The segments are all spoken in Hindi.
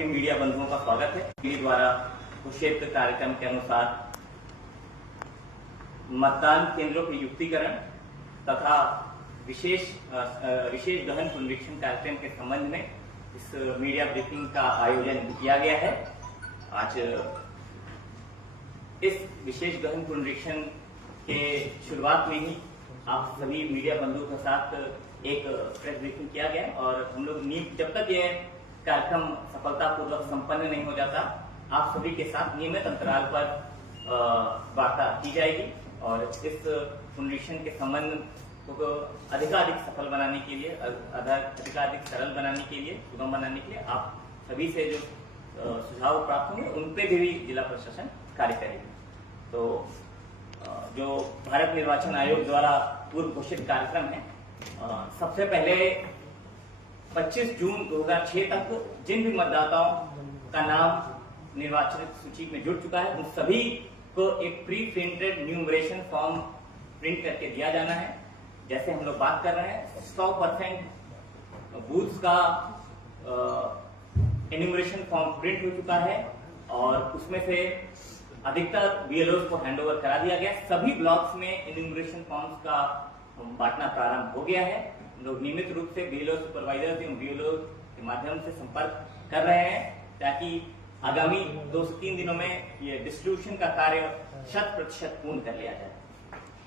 सभी मीडिया बंधुओं का स्वागत है। मेरे द्वारा घोषित कार्यक्रम के अनुसार मतदान केंद्रों के युक्तिकरण तथा विशेष गहन पुनरीक्षण कार्यक्रम के संबंध में इस मीडिया ब्रीफिंग का आयोजन किया गया है। आज इस विशेष गहन पुनरीक्षण के शुरुआत में ही आप सभी मीडिया बंधुओं के साथ एक प्रेस ब्रीफिंग किया गया और हम लोग जब तक ये कार्यक्रम सफलतापूर्वक संपन्न नहीं हो जाता, आप सभी के साथ नियमित अंतराल पर वार्ता की जाएगी और इस पुनरीक्षण के संबंध को अधिकाधिक सफल बनाने के लिए, अधिकाधिक सरल बनाने के लिए, सुगम बनाने के लिए आप सभी से जो सुझाव प्राप्त होंगे उन पे भी जिला प्रशासन कार्य करेगी। तो जो भारत निर्वाचन आयोग द्वारा पूर्व घोषित कार्यक्रम है, सबसे पहले 25 जून 2006 तक जिन भी मतदाताओं का नाम निर्वाचन सूची में जुड़ चुका है, उन सभी को एक pre printed numeration form print करके दिया जाना है। जैसे हम लोग बात कर रहे हैं 100% बूथ्स का एन्यूमरेशन फॉर्म प्रिंट हो चुका है और उसमें से अधिकतर बीएलओ को हैंडओवर करा दिया गया। सभी ब्लॉक्स में एन्यूमरेशन फॉर्म्स का बांटना प्रारंभ हो गया है। लोग नियमित रूप से बीएलओ सुपरवाइजर एवं बीएलओ के माध्यम से संपर्क कर रहे हैं ताकि आगामी 2 से 3 दिनों में ये डिस्ट्रीब्यूशन का कार्य 100% पूर्ण कर लिया जाए।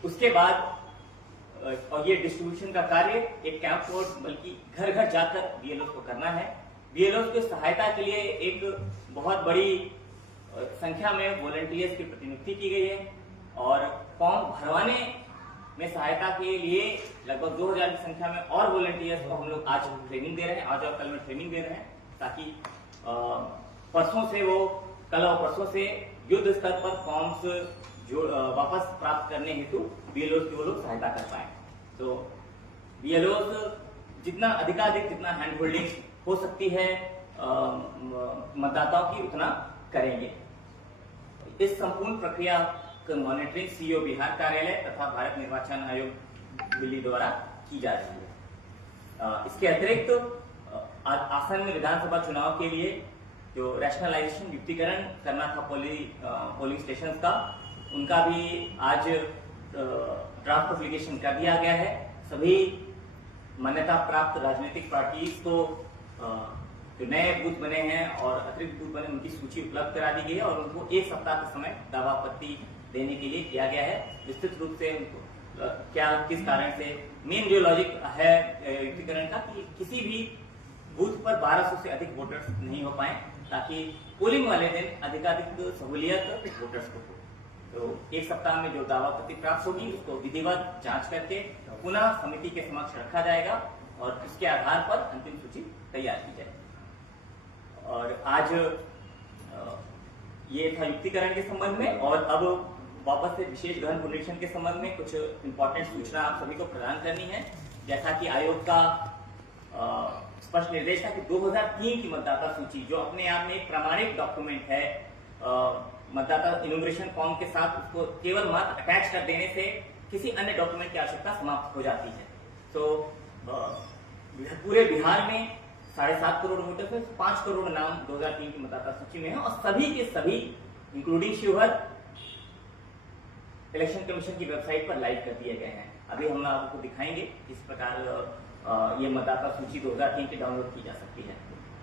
उसके बाद और ये डिस्ट्रीब्यूशन का कार्य एक कैंप कोड बल्कि घर घर जाकर बीएलओ को करना है। बीएलओ की सहायता के लिए एक बहुत बड़ी संख्या में वॉलंटियर्स की प्रतिनियुक्ति की गई है और फॉर्म भरवाने में सहायता के लिए लगभग 2000 की संख्या में और वॉलंटियर्स को हम लोग आज ट्रेनिंग दे रहे हैं, आज और कल में ट्रेनिंग दे रहे हैं ताकि परसों से वो कल और परसों से युद्ध स्तर पर फॉर्म्स जो वापस प्राप्त करने हेतु बीएलओ की वो लोग सहायता कर पाए। तो बीएलओ जितना अधिकाधिक जितना हैंड होल्डिंग हो सकती है मतदाताओं की उतना करेंगे। इस संपूर्ण प्रक्रिया का मॉनिटरिंग सीईओ बिहार कार्यालय तथा भारत निर्वाचन आयोग दिल्ली द्वारा की जा रही है। इसके अतिरिक्त आसन्न विधानसभा चुनाव के लिए जो रैशनलाइजेशन युक्तिकरण करना था पोलिंग स्टेशन का, उनका भी आज ड्राफ्ट एप्लीकेशन कर दिया गया है। सभी मान्यता प्राप्त राजनीतिक पार्टी को जो नए बूथ बने हैं और अतिरिक्त बूथ बने उनकी सूची उपलब्ध करा दी गई है और उनको 1 सप्ताह के समय दावा आपत्ति देने के लिए किया गया है। विस्तृत रूप से उनको क्या किस कारण से मेन जो लॉजिक है युक्तिकरण का कि किसी भी बूथ पर 1200 से अधिक वोटर्स नहीं हो पाए ताकि पोलिंग वाले दिन अधिकाधिक सहूलियत वोटर्स को हो। तो 1 सप्ताह में जो दावा आपत्ति प्राप्त होगी उसको विधिवत जांच करके पुनः समिति के समक्ष रखा जाएगा और उसके आधार पर अंतिम सूची तैयार की जाएगी। और आज ये था युक्तिकरण के संबंध में और अब वापस से विशेष गहन पुनरीक्षण के संबंध में कुछ इंपॉर्टेंट सूचना आप सभी को प्रदान करनी है। जैसा कि आयोग का स्पष्ट निर्देश था कि 2003 की मतदाता सूची जो अपने आप में एक प्रामाणिक डॉक्यूमेंट है, मतदाता इन्यूमरेशन फॉर्म के साथ उसको केवल मत अटैच कर देने से किसी अन्य डॉक्यूमेंट की आवश्यकता समाप्त हो जाती है। तो पूरे बिहार में 7.5 करोड़ वोटर से 5 करोड़ नाम 2003 की मतदाता सूची में है और सभी के सभी इंक्लूडिंग शिवहर इलेक्शन कमीशन की वेबसाइट पर लाइव कर दिए गए हैं। अभी हम आपको दिखाएंगे किस प्रकार ये मतदाता सूची 2003 की डाउनलोड की जा सकती है।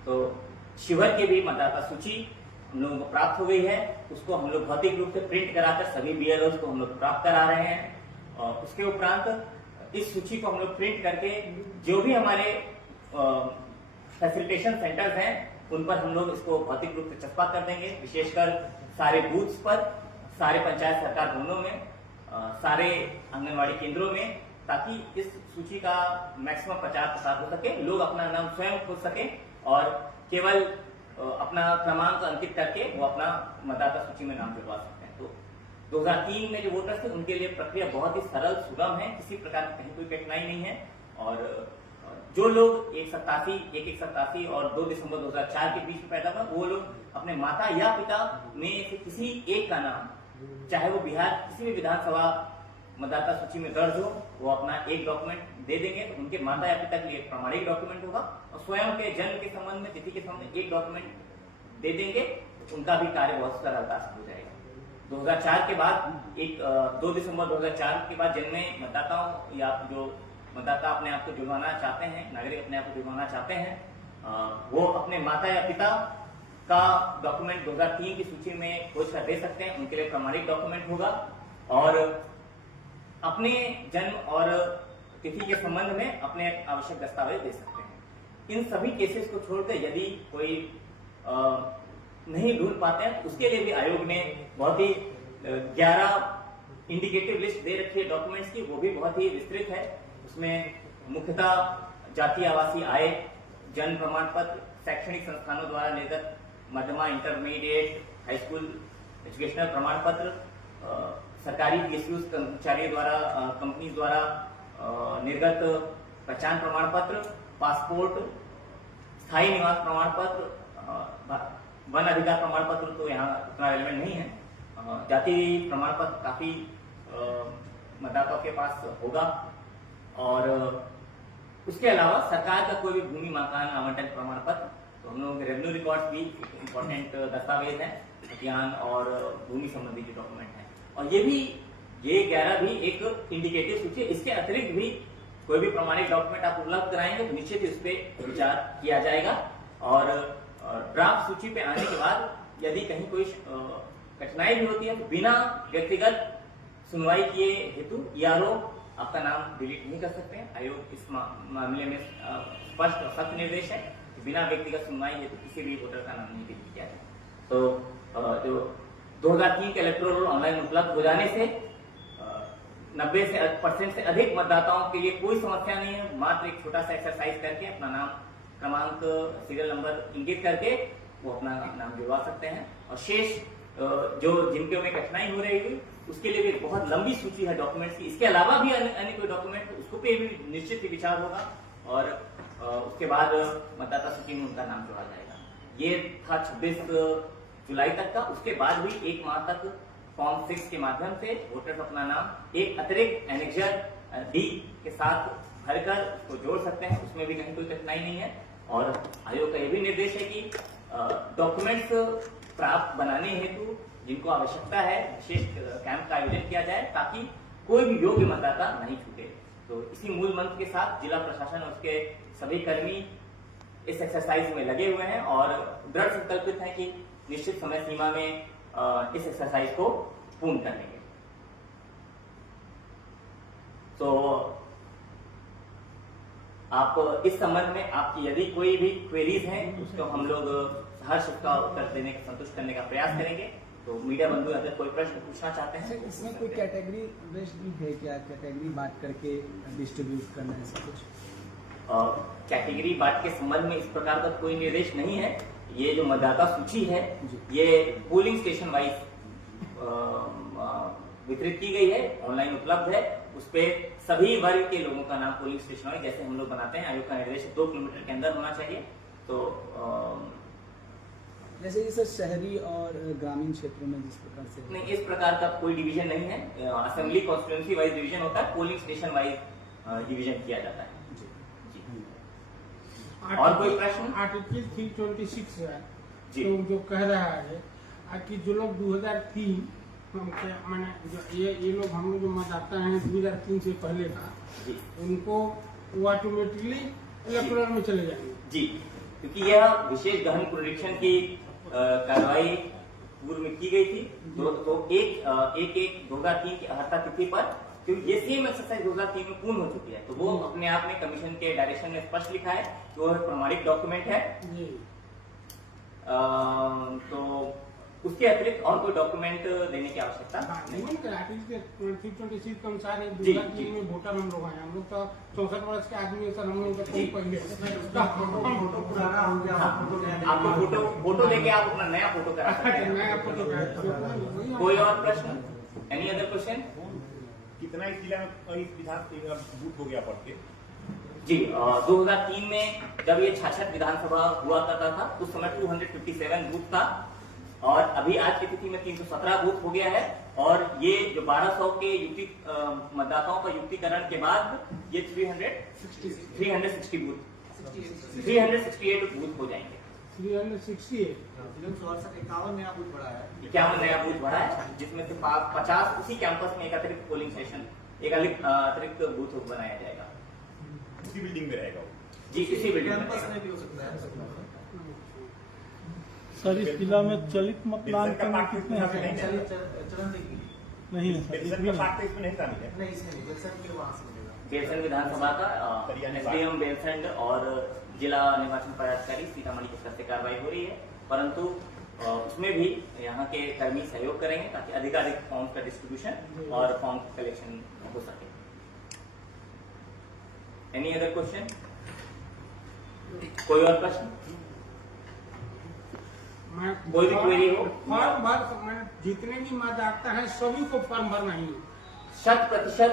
तो शिवहर की भी मतदाता सूची हम लोगों को प्राप्त हो गई है, उसको हम लोग भौतिक रूप से प्रिंट कराकर सभी बीएलओ को हम लोग प्राप्त करा रहे हैं और उसके उपरांत इस सूची को हम लोग प्रिंट करके जो भी हमारे फैसिलिटेशन सेंटर्स हैं उन पर हम लोग इसको भौतिक रूप से चस्पा कर देंगे, विशेषकर सारे बूथ्स पर, सारे पंचायत सरकार भवनों में, सारे आंगनवाड़ी केंद्रों में, ताकि इस सूची का मैक्सिमम प्रचार हो सके, लोग अपना नाम स्वयं खोज सके और केवल अपना क्रमांक अंकित करके वो अपना मतदाता सूची में नाम जुड़वा सकते हैं। तो 2003 में जो वोटर्स थे उनके लिए प्रक्रिया बहुत ही सरल सुगम है, किसी प्रकार की कहीं कोई कठिनाई नहीं है। और जो लोग 187 और 2 दिसंबर 2004 के बीच में पैदा हुआ, वो लोग अपने माता या पिता में से किसी एक का नाम, चाहे वो बिहार किसी भी विधानसभा मतदाता सूची में दर्ज हो, वो अपना एक डॉक्यूमेंट दे देंगे। तो उनके माता या पिता के लिए एक प्रमाणिक डॉक्यूमेंट होगा और स्वयं के जन्म के संबंध में, तिथि के संबंध में एक डॉक्यूमेंट दे देंगे तो उनका भी कार्य बहुत सरलता से हो जाएगा। 2004 के बाद 2 दिसंबर 2004 के बाद जिनमें मतदाताओं या जो मतदाता अपने आप को जुड़वाना चाहते हैं, नागरिक अपने आप को जुड़वाना चाहते हैं, वो अपने माता या पिता का डॉक्यूमेंट 2003 की सूची में खोज कर दे सकते हैं। उनके लिए प्रमाणिक डॉक्यूमेंट होगा और अपने जन्म और तिथि के संबंध में अपने आवश्यक दस्तावेज दे सकते हैं। इन सभी केसेस को छोड़कर यदि कोई नहीं ढूंढ पाते हैं तो उसके लिए भी आयोग ने बहुत ही 11 इंडिकेटिव लिस्ट दे रखी है डॉक्यूमेंट्स की, वो भी बहुत ही विस्तृत है। उसमें मुख्यतः जातीय आवासीय आय, जन्म प्रमाण पत्र, शैक्षणिक संस्थानों द्वारा निर्गत मध्यमा, इंटरमीडिएट, हाई स्कूल एजुकेशनल प्रमाण पत्र, सरकारी पीएसयूज कर्मचारियों द्वारा, कंपनी द्वारा निर्गत पहचान प्रमाण पत्र, पासपोर्ट, स्थायी निवास प्रमाण पत्र, वन अधिकार प्रमाण पत्र तो यहाँ उतना रेलेवेंट नहीं है। जाति प्रमाण पत्र काफी मतदाताओं के पास होगा और उसके अलावा सरकार का कोई भी भूमि मकान आवंटन प्रमाण पत्र, तो हम लोगों के रेवेन्यू रिकॉर्ड्स भी इंपॉर्टेंट दस्तावेज हैं, खतियान और भूमि संबंधी जो डॉक्यूमेंट हैं। और ये 11 भी एक इंडिकेटिव सूची है। इसके अतिरिक्त भी कोई भी प्रमाणिक डॉक्यूमेंट आप उपलब्ध कराएंगे तो निश्चित ही उस पर विचार किया जाएगा। और ड्राफ्ट सूची पे आने के बाद यदि कहीं कोई कठिनाई भी होती है तो बिना व्यक्तिगत सुनवाई किए हेतु ईआरओ आपका नाम डिलीट नहीं कर सकते हैं। आयोग इस मामले में स्पष्ट और सख्त निर्देश है कि बिना व्यक्तिगत सुनवाई हेतु किसी भी वोटर का नाम नहीं डिलीट किया जाए। तो जो 2003 के इलेक्टोरल रोल ऑनलाइन उपलब्ध हो जाने से 90% से अधिक मतदाताओं के लिए कोई समस्या नहीं है। मात्र एक छोटा सा एक्सरसाइज करके अपना नाम, क्रमांक, सीरियल नंबर इंगित करके वो अपना नाम जुड़वा सकते हैं। और शेष जो जिनके में कठिनाई हो रही है उसके लिए भी बहुत लंबी सूची है डॉक्यूमेंट्स की। इसके अलावा भी अन्य कोई डॉक्यूमेंट उसको पे भी निश्चित ही विचार होगा और उसके बाद मतदाता सूची में उनका नाम जोड़ा जाएगा। ये था 26 जुलाई तक का। उसके बाद भी 1 माह तक फॉर्म 6 के माध्यम से वोटर्स अपना नाम एक अतिरिक्त एनेक्जर डी के साथ भरकर उसको जोड़ सकते हैं। उसमें भी कहीं कोई कठिनाई नहीं है। और आयोग का यह भी निर्देश है कि डॉक्यूमेंट्स प्राप्त बनाने हेतु जिनको आवश्यकता है विशेष कैंप का आयोजन किया जाए ताकि कोई भी योग्य मतदाता नहीं छूटे। तो इसी मूल मंत्र के साथ जिला प्रशासन और उसके सभी कर्मी इस एक्सरसाइज में लगे हुए हैं और दृढ़ संकल्पित हैं कि निश्चित समय सीमा में इस एक्सरसाइज को पूर्ण कर लेंगे। तो आप इस संबंध में आपकी यदि कोई भी क्वेरीज हैं उसको हम लोग हर शिफ्ट का उत्तर देने का, संतुष्ट करने का प्रयास करेंगे। तो मीडिया बंधु अगर कोई प्रश्न पूछना चाहते हैं तो इसमें कोई कैटेगरी बेस्ड भी है क्या? कैटेगरी बांट करके डिस्ट्रीब्यूट करना है सब कुछ? कैटेगरी बांट के संबंध में इस प्रकार का कोई निर्देश नहीं है। ये जो मतदाता सूची है ये पोलिंग स्टेशन वाइज वितरित की गई है, ऑनलाइन उपलब्ध है। उस पे सभी वर्ग के लोगों का नाम पोलिंग स्टेशन वाइज जैसे हम लोग बनाते हैं। आयोग का निर्देश 2 किलोमीटर के अंदर होना चाहिए। तो जैसे ये सर शहरी और ग्रामीण क्षेत्रों में जिस प्रकार से नहीं, इस प्रकार का कोई डिवीजन नहीं है। असेंबली कॉन्स्टिट्यूंसी वाइज डिवीजन होता है, पोलिंग स्टेशन वाइज डिवीजन किया जाता है। और कोई प्रश्न? आर्टिकल 326 है जी। तो जो कह रहा है कि जो लोग 2003 मैंने जो ये लोग हम लोग जो मतदाता हैं 2003 से पहले का जी, उनको वो ऑटोमेटिकली इलेक्टोरल में चले जाएंगे जी, क्योंकि यह विशेष गहन पुनरीक्षण की कार्रवाई पूर्व में की गई थी। तो एक 2003 की अर्हता तिथि पर, क्योंकि ये सेम एक्सरसाइज 2003 में पूर्ण हो चुकी है, तो वो अपने आप में कमीशन के डायरेक्शन में स्पष्ट लिखा है कि वो प्रमाणिक डॉक्यूमेंट है। तो उसके अतिरिक्त और कोई डॉक्यूमेंट देने की आवश्यकता नहीं। 326 के अनुसार 2003 में वोटर हम लोग हैं। हम लोग तो 64 वर्ष के आदमी सर, हम लोग का जी। पहले आपको फोटो लेके आप अपना नया फोटो करा सकते हैं। नया फोटो। कोई और प्रश्न? Any other question? कितना इस जिला में इस विधान बूथ हो गया पढ़ के? जी, 2003 में जब ये 66 विधानसभा हुआ करता था उस समय 257 बूथ था और अभी आज की तिथि में 317 बूथ हो गया है। और ये जो 1200 के युक्ति मतदाताओं का युक्तिकरण के बाद ये 360 बूथ 368 बूथ हो जाएंगे। 368 51 नया बूथ बढ़ा है। 51 नया बूथ बढ़ा है, जिसमें से 50 उसी कैंपस में एक अतिरिक्त पोलिंग स्टेशन, एक अतिरिक्त बूथ बनाया जाएगा। उसी बिल्डिंग में रहेगा वो। जी, इसी बिल्डिंग में कैंपस रहेगा। में भी हो सकता है। सर, इस जिला में चलित मतदान बेलसर का केंद्र पार्ट कितने इसमें हैं? नहीं है। चरण देखिए। नहीं है सर, बेलसर इसमें का पार्ट तो इसमें नहीं शामिल है। नहीं, इसमें नहीं, बेलसर के वहाँ से मिलेगा। बेलसंड विधानसभा का हरियाणा एसडीएम बेलसंड और जिला निर्वाचन पदाधिकारी सीतामढ़ी की तरफ से कार्रवाई हो रही है, परंतु उसमें भी यहाँ के कर्मी सहयोग करेंगे ताकि अधिकाधिक फॉर्म का डिस्ट्रीब्यूशन और फॉर्म कलेक्शन हो सके। Any other question? कोई और प्रश्न? कोई भी query हो? फॉर्म भर, मैंने जितने भी मतदाता हैं सभी को फॉर्म भरना ही है। 100%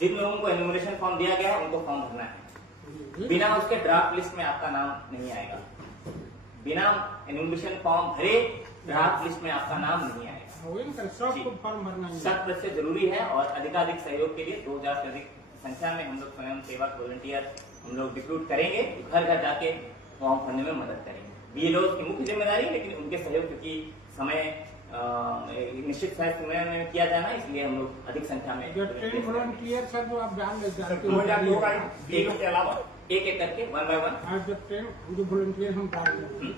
जिनमें उनको एनुमरेशन फॉर्म दिया गया है उनको फॉर्म भरना है। बिना उसके ड्राफ्ट लिस्ट में आपका नाम नहीं आएगा। बिना एनुमरेशन फॉर्म भरे ड्राफ्ट लिस्ट में आपका नाम नहीं आएगा। वही ना, सबको फॉर्म भरना ही है। 100% जरूरी है और अधिकाधिक सहयोग के लिए 2000 से अधिक संख्या में हम लोग स्वयं सेवक वॉलंटियर हम लोग रिक्रूट करेंगे, घर घर जाके फॉर्म भरने में मदद करेंगे। बीएलओ की मुख्य जिम्मेदारी है, लेकिन उनके सहयोग क्योंकि समय निश्चित समय में किया जाना, इसलिए हम लोग अधिक संख्या में जो ट्रेन वॉलंटियर सर जो आप जान सर, जानते 2002 का बीएलओ के अलावा एक एक करके 1 by 1। आज जब ट्रेन जो वॉलंटियर हम डाल देते हैं,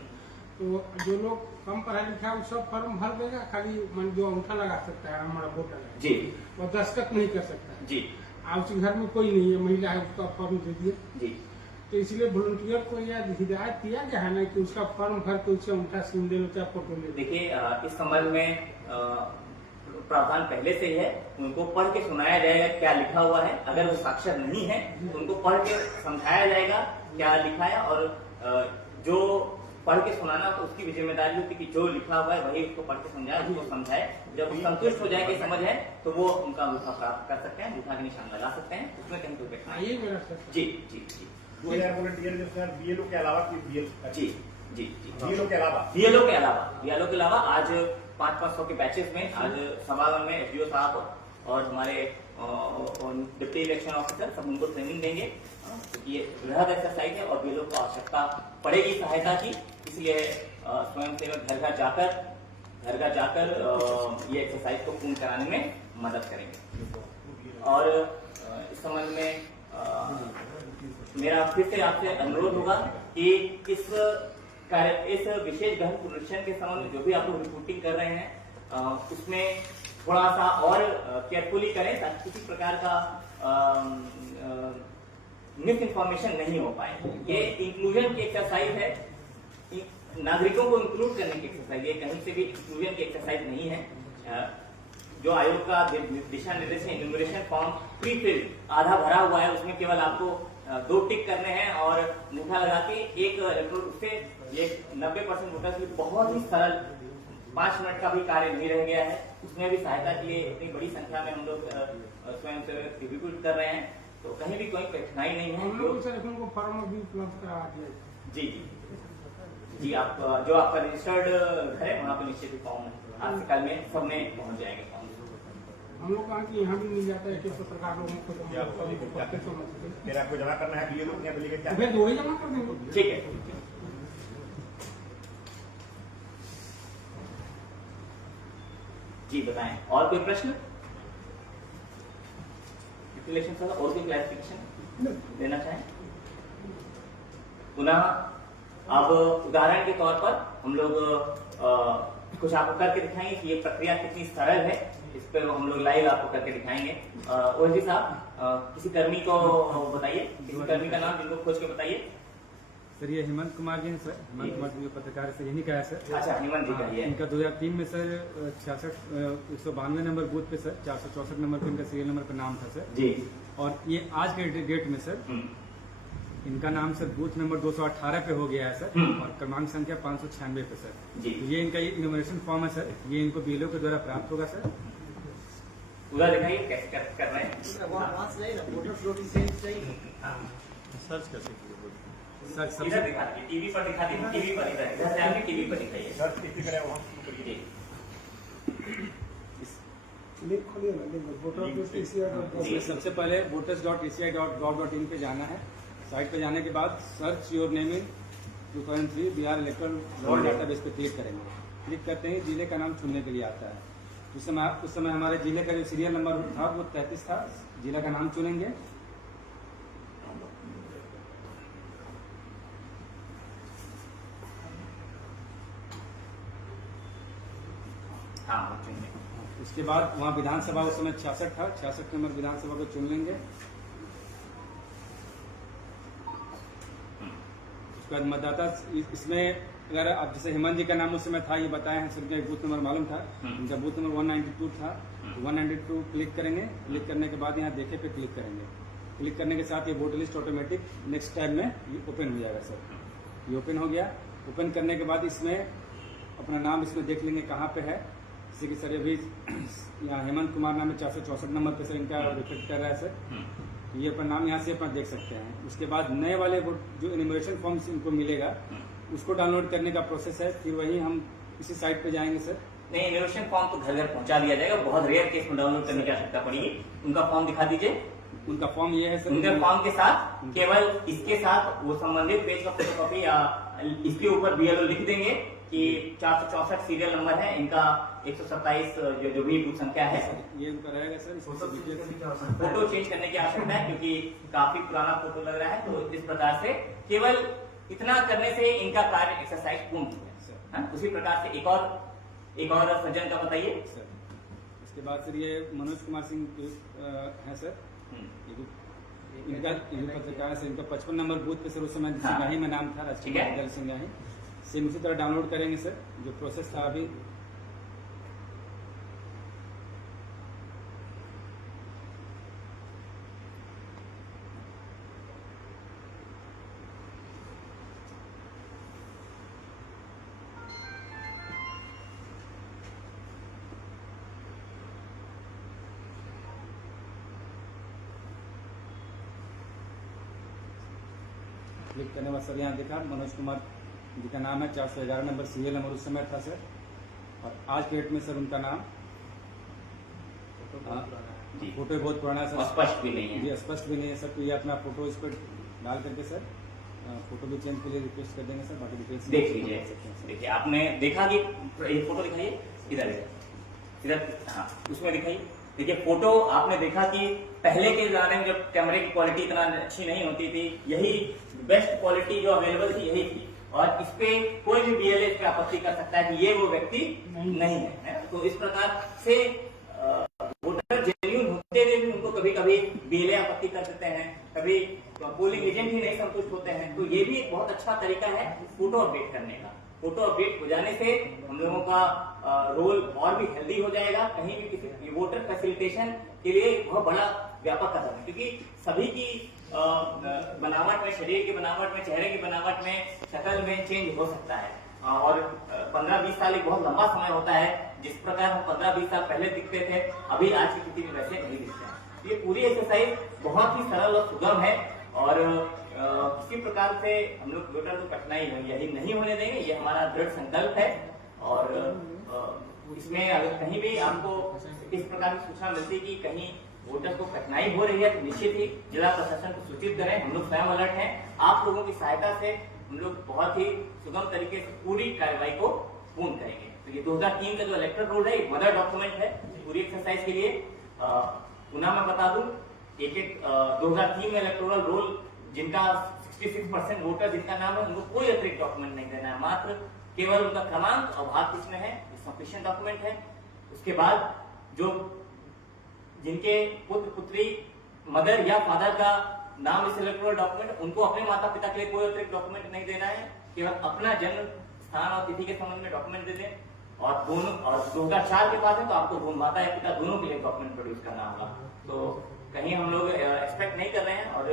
तो जो लोग कम पढ़ा लिखा है वो सब फॉर्म भर देगा, खाली मन जो अंगूठा लगा सकता है हमारा वोटर है, जी वो दस्तखत नहीं कर सकता है। जी आप उसी घर में कोई नहीं है, महिला है, उसका फॉर्म दे दिए। जी तो इसलिए वॉलंटियर को यह हिदायत किया गया है ना कि उसका फॉर्म भर के उससे उनका सीन ले लो चाहे फोटो ले लो। देखिए, इस संबंध में प्रावधान पहले से ही है। उनको पढ़ के सुनाया जाएगा क्या लिखा हुआ है। अगर वो साक्षर नहीं है तो उनको पढ़ के समझाया जाएगा क्या लिखा है, और जो पढ़ के सुनाना तो उसकी भी जिम्मेदारी होती है कि जो लिखा हुआ है वही उसको पढ़ के समझाए, उसको समझाए। जब वो संतुष्ट हो जाए कि समझ है तो वो उनका अंगूठा प्राप्त कर सकते हैं, अंगूठा के निशान लगा सकते हैं, उसमें कहीं कोई कठिनाई ये मेरा सर। जी जी जी 2000 वॉलंटियर जो सर बीएलओ के अलावा जी जी जी बीएलओ के अलावा बीएलओ के अलावा आज 500 के बैचेस में आज सभागार में एसडीओ साहब और हमारे डिप्टी इलेक्शन ऑफिसर सब उनको ट्रेनिंग देंगे, क्योंकि ये वृहद एक्सरसाइज है और बीएलओ को आवश्यकता पड़ेगी सहायता की। इसलिए स्वयं सेवक घर घर जाकर ये एक्सरसाइज को पूर्ण कराने में मदद करेंगे। और इस संबंध में मेरा फिर से आपसे अनुरोध होगा कि इस विशेष गहन पुनरीक्षण के संबंध में जो भी आप लोग रिपोर्टिंग कर रहे हैं उसमें थोड़ा सा और केयरफुली करें ताकि किसी प्रकार का मिस इन्फॉर्मेशन नहीं हो पाए। ये इंक्लूजन की एक्सरसाइज है, नागरिकों को इंक्लूड करने की एक्सरसाइज है, कहीं से भी एक्सक्लूजन की एक्सरसाइज नहीं है। जो आयोग का दिशा निर्देश है, इन्यूमरेशन फॉर्म प्री फिल्ड आधा भरा हुआ है, उसमें केवल आपको 2 टिक करने हैं और अंगूठा लगा के एक इलेक्ट्रोड, उससे ये 90% वोटर्स की बहुत ही सरल 5 मिनट का भी कार्य नहीं रह गया है। उसमें भी सहायता के लिए इतनी बड़ी संख्या में हम लोग स्वयं सेवक रिक्रूट कर रहे हैं, तो कहीं भी कोई कठिनाई नहीं है। हम लोग सर उनको फॉर्म भी उपलब्ध करा दिया। जी जी जी, आप जो आपका रजिस्टर्ड घर है वहाँ पे निश्चित ही फॉर्म आज से कल में सब में पहुँच जाएंगे फॉर्म। हम लोग कहा कि यहाँ भी मिल जाता है कि सरकार लोगों को मेरा आपको जमा करना है बीएलओ के लेके क्या फिर दो ही जमा कर देंगे। ठीक है। जी बताएं, और कोई प्रश्न इलेक्शन सर, और कोई क्लैरिफिकेशन देना चाहें? पुनः अब उदाहरण के तौर पर हम लोग कुछ आपको करके दिखाएंगे कि ये प्रक्रिया कितनी सरल है। इस पर हम लोग लाइव आपको करके दिखाएंगे। ओएसडी साहब, किसी कर्मी को बताइए, किसी कर्मी का नाम जिनको खोज के बताइए। सर ये हेमंत कुमार जी हैं सर, हेमंत कुमार जी पत्रकार से यही कहा है सर। अच्छा, हेमंत जी का ही है। इनका 2003 में सर 192 नंबर बूथ पे सर 464 नंबर पे इनका सीरियल नंबर पे नाम था सर जी। और ये आज के डेट में सर इनका नाम सर बूथ नंबर 218 पे हो गया है सर और क्रमांक संख्या 596 पे सर जी। तो ये इनका इनोमिनेशन फॉर्म है सर, ये इनको बीएलओ के द्वारा प्राप्त होगा सर। पूरा दिखाइए कैसे कर रहे हैं। वहाँ से जाइए ना, वोटर्स नोटिस चाहिए। सर्च कर सकते सर इधर सबसे दिखा दीजिए, टीवी पर दिखा दीजिए, टीवी पर इधर से आगे टीवी पर दिखाइए। सर्च किसी करें वहाँ जी। लिंक खोलिए ना, लिंक इसमें सबसे पहले voters.eci.gov.in पे जाना है। साइट पे जाने के बाद search your name in 2003 Bihar erectile role database पे क्लिक करेंगे। क्लिक करते ही जिले का नाम चुनने के लिए आता है। उस समय हमारे जिले का जो सीरियल नंबर था वो 33 था। जिला का नाम चुनेंगे। हाँ वो चुनिए। उसके बाद वहाँ विधानसभा उस समय 66 था, 66 नंबर विधानसभा को चुन लेंगे। उसके बाद मतदाता इसमें अगर अब जैसे हेमंत जी का नाम उस समय था, ये बताया है, सिर्फ एक बूथ नंबर मालूम था, उनका बूथ नंबर 192 था। तो 192 क्लिक करेंगे। क्लिक करने के बाद यहाँ देखे पे क्लिक करेंगे। क्लिक करने के साथ ये voter list automatic next tab में ये ओपन हो जाएगा सर। ये ओपन हो गया। ओपन करने के बाद इसमें अपना नाम इसमें देख लेंगे कहाँ पे है। जैसे कि सर अभी यहाँ हेमंत कुमार नाम है, 464 नंबर पे सर इनका रिफ्लेक्ट कर रहा है सर। ये अपना नाम यहाँ से अपना देख सकते हैं। उसके बाद नए वाले जो इन्यूमरेशन फॉर्म इनको मिलेगा उसको डाउनलोड करने का प्रोसेस है। फिर वही हम इसी साइट पे जाएंगे सर। नहीं, इनोवेशन फॉर्म तो घर घर पहुंचा दिया जाएगा। बहुत रेयर केस में डाउनलोड करने की आवश्यकता पड़ेगी। उनका फॉर्म दिखा दीजिए। उनका फॉर्म ये है सर। उनके फॉर्म के साथ केवल इसके साथ वो संबंधित पेज का फोटोकॉपी या इसके ऊपर BLO लिख देंगे कि 464 सीरियल नंबर है इनका, 127 जो भी बूथ संख्या है। ये उनका रहेगा सर। फोटो चेंज करने की आवश्यकता है क्योंकि काफी पुराना फोटो लग रहा है। तो इस प्रकार से केवल इतना करने से इनका कार्य एक्सरसाइज पूर्ण हो गया। उसी प्रकार से एक और सज्जन का बताइए सर। इसके बाद सर ये मनोज कुमार सिंह है सर। इनका पत्रकार से इनका 55 नंबर बूथ पे सर उस समय सिंगाही में नाम था, राजकुमार दल सिंगाही। सेम उसी तरह डाउनलोड करेंगे सर। जो प्रोसेस था अभी क्लिक करने के बाद सर यहाँ देखा मनोज कुमार जी का नाम है, 411 नंबर सीरियल नंबर उस समय था सर। और आज के डेट में सर उनका नाम फोटो बहुत पुराना है सर। स्पष्ट भी नहीं है। जी स्पष्ट भी नहीं है सर। तो ये अपना फोटो इस पर डाल करके सर फोटो भी चेंज के लिए रिक्वेस्ट कर देंगे सर। बाकी डिटेल्स देख लीजिए। देखिए आपने देखा कि ये फोटो दिखाइए इधर इधर। हाँ उसमें दिखाइए। देखिए फोटो आपने देखा कि पहले के जमाने में जब कैमरे की क्वालिटी इतना अच्छी नहीं होती थी, यही बेस्ट क्वालिटी जो अवेलेबल थी यही थी। और इस पे कोई भी BLA इस पे आपत्ति कर सकता है कि ये वो व्यक्ति नहीं है। तो इस प्रकार से वोटर जेन्युइन होते हुए भी उनको कभी कभी BLA आपत्ति कर देते हैं, कभी पोलिंग एजेंट ही नहीं संतुष्ट होते हैं। तो ये भी एक बहुत अच्छा तरीका है फोटो अपडेट करने का। फोटो अपडेट हो जाने से हम लोगों का रोल और भी हेल्दी हो जाएगा। कहीं भी किसी वोटर फैसिलिटेशन के लिए बहुत बड़ा व्यापक कदम है, क्योंकि सभी की बनावट में, शरीर की बनावट में, चेहरे की बनावट में, शक्ल में चेंज हो सकता है। और 15-20 साल एक बहुत लंबा समय होता है। जिस प्रकार हम 15-20 साल पहले दिखते थे, अभी आज की स्थिति में वैसे नहीं दिखते हैं। ये पूरी एक्सरसाइज बहुत ही सरल और सुगम है और किसी प्रकार से हम लोग वोटर को कठिनाई यही नहीं होने देंगे। ये हमारा दृढ़ संकल्प है। और इसमें अगर कहीं भी आपको इस प्रकार की सूचना मिलती कि कहीं वोटर को कठिनाई हो रही है तो निश्चित ही जिला प्रशासन को सूचित करें। हम लोग स्वयं अलर्ट हैं। आप लोगों की सहायता से हम लोग बहुत ही सुगम तरीके से पूरी कार्रवाई को पूर्ण करेंगे। तो ये 2003 का जो इलेक्टोरल रोल है, मदर डॉक्यूमेंट है पूरी एक्सरसाइज के लिए। पुनः मैं बता दूं, 2003 में इलेक्टोरल रोल जिनका 66% वोटर जिनका नाम है, उनको कोई अतिरिक्त डॉक्यूमेंट नहीं देना है। मात्र केवल उनका क्रमांक और भाग किसमें है, सफिशिएंट डॉक्यूमेंट है। उसके बाद जो जिनके पुत्र पुत्री, मदर या फादर का नाम इस इलेक्टोरल डॉक्यूमेंट, उनको अपने माता पिता के लिए कोई अतिरिक्त डॉक्यूमेंट नहीं देना है। केवल अपना जन्म स्थान और तिथि के संबंध में डॉक्यूमेंट दे दें। और दोनों, और 2004 के बाद है तो आपको दोनों माता या पिता दोनों के लिए डॉक्यूमेंट प्रोड्यूस करना होगा। तो कहीं हम लोग एक्सपेक्ट नहीं कर रहे हैं। और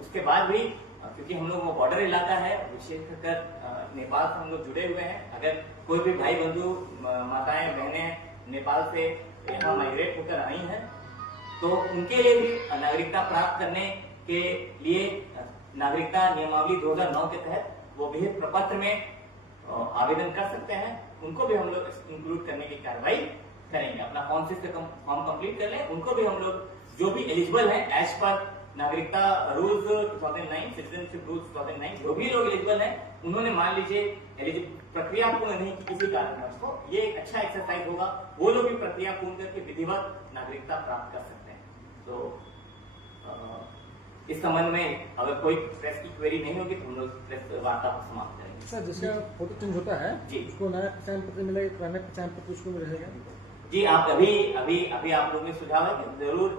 उसके बाद भी क्योंकि हम लोग वो बॉर्डर इलाका है, विशेषकर नेपाल से हम लोग जुड़े हुए हैं। अगर कोई भी भाई बंधु, माताएं बहनें नेपाल से यहाँ माइग्रेट होकर आई हैं तो उनके लिए भी नागरिकता प्राप्त करने के लिए नागरिकता नियमावली 2009 के तहत वो विहित प्रपत्र में आवेदन कर सकते हैं। उनको भी हम लोग इंक्लूड करने की कार्रवाई करेंगे। अपना फॉर्म 6 फॉर्म कंप्लीट कर लें। उनको भी हम लोग जो भी एलिजिबल है एज पर नागरिकता रूल्स 2009, सिटीजनशिप रूल्स 2009, जो भी लोग एलिजिबल हैं, उन्होंने मान लीजिए प्रक्रिया पूर्ण नहीं की किसी कारणवश को, ये एक अच्छा एक्सरसाइज होगा। वो लोग भी प्रक्रिया पूर्ण करके विधिवत नागरिकता प्राप्त कर सकते हैं। तो इस संबंध में अगर कोई प्रेस की क्वेरी नहीं होगी तो हम लोग प्रेस वार्ता को समाप्त करेंगे। सर, जैसे फोटो चेंज होता है जी। उसको नया पहचान पत्र मिलेगा, पुराना पहचान पत्र उसको भी रहेगा? जी, आप अभी आप लोगों ने सुझाव है कि जरूर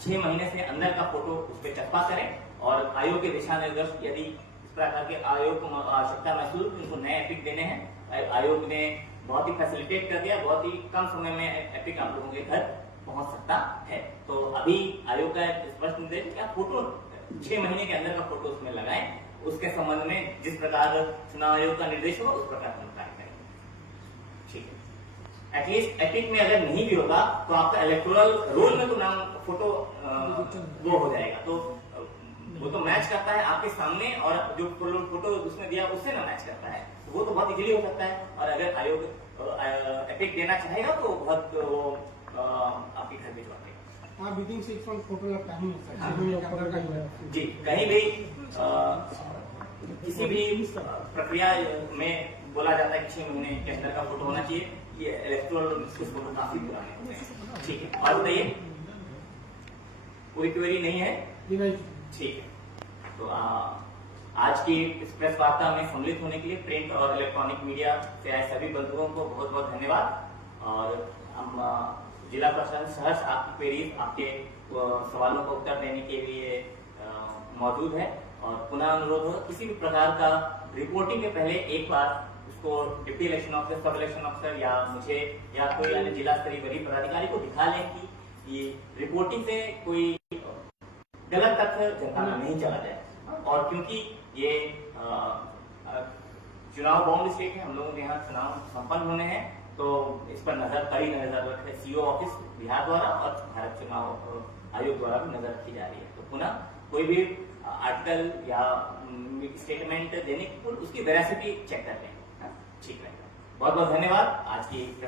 6 महीने से अंदर का फोटो उस पर चस्पा करें, और आयोग के दिशा निर्देश यदि इस प्रकार के आयोग को आवश्यकता महसूस उनको नए एपिक देने हैं, आयोग ने बहुत ही फैसिलिटेट कर दिया, बहुत ही कम समय में एपिक आप लोगों के घर पहुंच सकता है। तो अभी आयोग का स्पष्ट निर्देश कि आप फोटो 6 महीने के अंदर का फोटो उसमें लगाएं, उसके संबंध में जिस प्रकार चुनाव आयोग का निर्देश होगा उस प्रकार हम कार्य करेंगे। ठीक है, एटलीस्ट एपिक में अगर नहीं भी होगा तो आपका इलेक्टोरल रोल में तो नाम फोटो वो हो जाएगा, तो वो तो मैच करता है आपके सामने, और जो फोटो उसमें दिया उससे ना मैच करता है, तो वो तो बहुत इजीली हो सकता है। और अगर आयोग एपिक देना चाहेगा तो बहुत आपके घर भिजवा देगा। हाँ, विदिन 6 मंथ फोटो लगता है जी, कहीं भी किसी भी प्रक्रिया में बोला जाता है कि 6 महीने के अंदर का फोटो होना चाहिए। ये इलेक्टोरल फोटो काफी पुराने होते हैं। ठीक है, और बताइए, कोई क्वेरी नहीं है? ठीक है, तो आज की इस प्रेस वार्ता में सम्मिलित होने के लिए प्रिंट और इलेक्ट्रॉनिक मीडिया से आए सभी बंधुओं को बहुत बहुत धन्यवाद। और हम जिला प्रशासन सहर्ष आपकी क्वेरीज, आपके सवालों का उत्तर देने के लिए मौजूद है। और पुनः अनुरोध हो, किसी भी प्रकार का रिपोर्टिंग के पहले एक बार उसको डिप्टी इलेक्शन ऑफिसर, सब इलेक्शन ऑफिसर या मुझे या कोई अन्य जिला स्तरीय वरीय पदाधिकारी को दिखा लें कि ये रिपोर्टिंग से कोई गलत तथ्य जनता में नहीं चला जाए। और क्योंकि ये चुनाव बाउंड स्टेट है, हम लोगों के यहाँ चुनाव संपन्न होने हैं, तो इस पर कड़ी नजर रखे सीओ ऑफिस बिहार द्वारा और भारत चुनाव आयोग द्वारा भी नजर रखी जा रही है। तो पुनः कोई भी आर्टिकल या स्टेटमेंट देने की उसकी वेरासिटी चेक कर लें। ठीक है, बहुत बहुत धन्यवाद। आज की